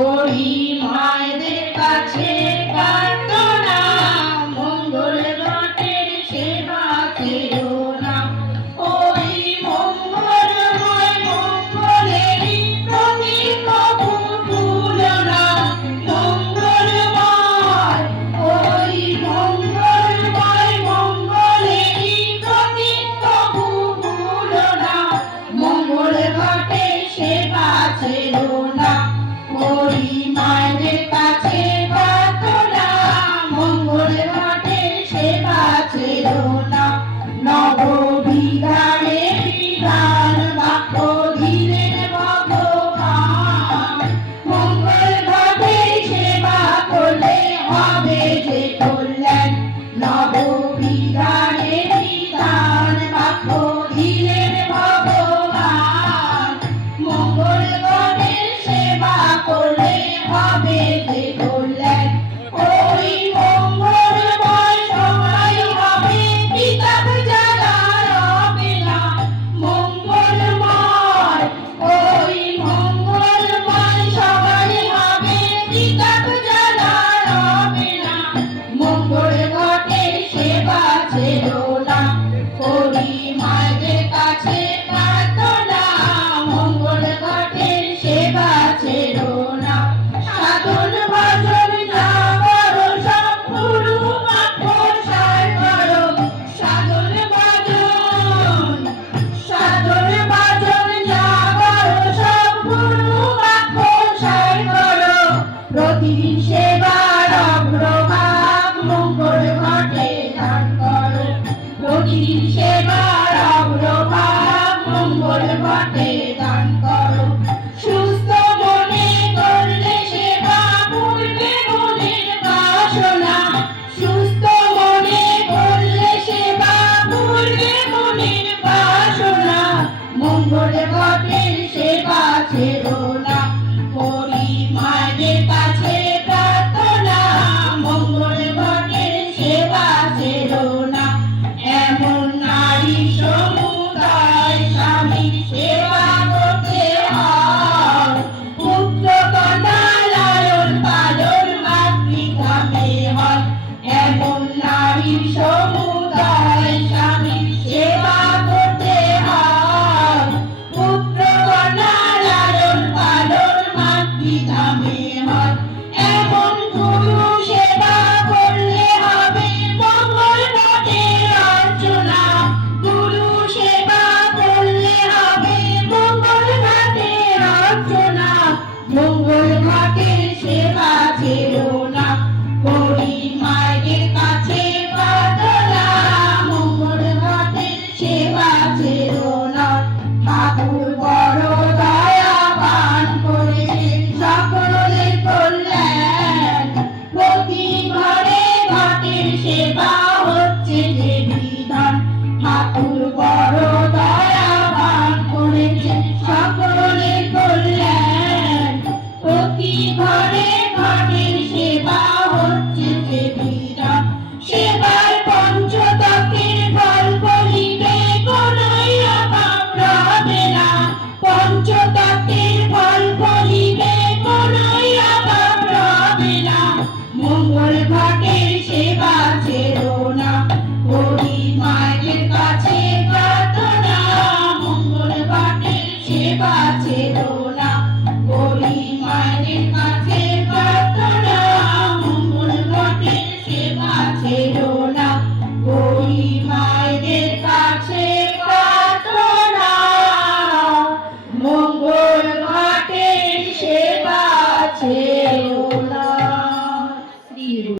করি মায়েদের কাছে প্রার্থনা, মঙ্গল ঘটের সেবা চেও না। ওই মঙ্গলময় মঙ্গলেরই প্রতীক কবু ভুলো না। মঙ্গলময় ওই মঙ্গলময় মঙ্গলেরই প্রতীক কবু ভুলো না। মঙ্গল ঘটের সেবা চেও না। করি মায়েদের কাছে প্রার্থনা, মঙ্গল ঘটের সেবা চেও না। নববিধানের বিধান বাক্য দিলেন ভগবান, মঙ্গল ঘটের সেবা করলে হবে যে কল্যাণ। নববিধানের বিধান বাক্য দিলেন ভগবান, মঙ্গল ঘটের সেবা করলে হবে যে কল্যাণ। ওই মঙ্গলময় সবাই হবে কিতাব জ্বালা রবে না। মঙ্গলময় ওই মঙ্গলময় সবাই হবে কিতাব জ্বালা রবে না। মঙ্গল ঘটের সেবা চেও না। করি মায়েদের কাছে প্রার্থনা, মঙ্গল ঘটের সেবা চেও না। সাধন ভজন যা করো সব গুরু বাক্য সার করো। সাধন ভজন যা করো সব গুরু বাক্য সার করো। প্রতিদিন সেবার অগ্রভাগ মঙ্গল ঘটে দান করো। প্রতিদিন সেবার অগ্রভাগ মঙ্গল ঘটে দান করো। সুস্থ মনে করলে সেবা ভুলবে মনের বাসনা। সুস্থ মনে করলে সেবা ভুলবে মনের বাসনা। মঙ্গল ঘটের সেবা চেও না। করি মায়েদের কাছে প্রার্থনা, মঙ্গল ঘটের সেবা চেও না। এমন নারী সমুদায় স্বামীর সেবা করতে হয়। পুত্র কন্যা লালন পালন মাতৃধামে হয়। এমন নারী সমুদায় স্বামীর সেবা করতে হয়। পুত্র কন্যা লালন পালন মাতৃধামে হয়। এমন গুরু সেবা করলে হবে মঙ্গল ঘটের অর্চনা। গুরু সেবা করলে হবে মঙ্গল ঘটের অর্চনা। মঙ্গল ঘটের সেবা চেও না। করি মায়েদের কাছে প্রার্থনা, মঙ্গল ঘটের সেবা চেও না। ঠাকুর বড় দয়াবান করেছেন সকলের কল্যাণ। প্রতি ঘরে ঘটের সেবা হচ্ছে যে বিধান। ঠাকুর বড় দয়াবান করেছেন সকলের কল্যাণ। প্রতি ঘরে ঘটের সেবা হচ্ছে যে বিধান। সেবার পঞ্চতত্ত্বের ফল ফলিবে কোনোই অভাব রবে না। পঞ্চতত্ত্বের ফল ফলিবে কোনোই অভাব রবে না। মঙ্গল ঘটের সেবা চেও না। করি মায়েদের কাছে প্রার্থনা, মঙ্গল ঘটের সেবা চেও না। করি মায়েদের কাছে প্রার্থনা, মঙ্গল ঘটের সেবা চেও না। করি মায়েদের কাছে প্রার্থনা, মঙ্গল ঘটের সেবা চেও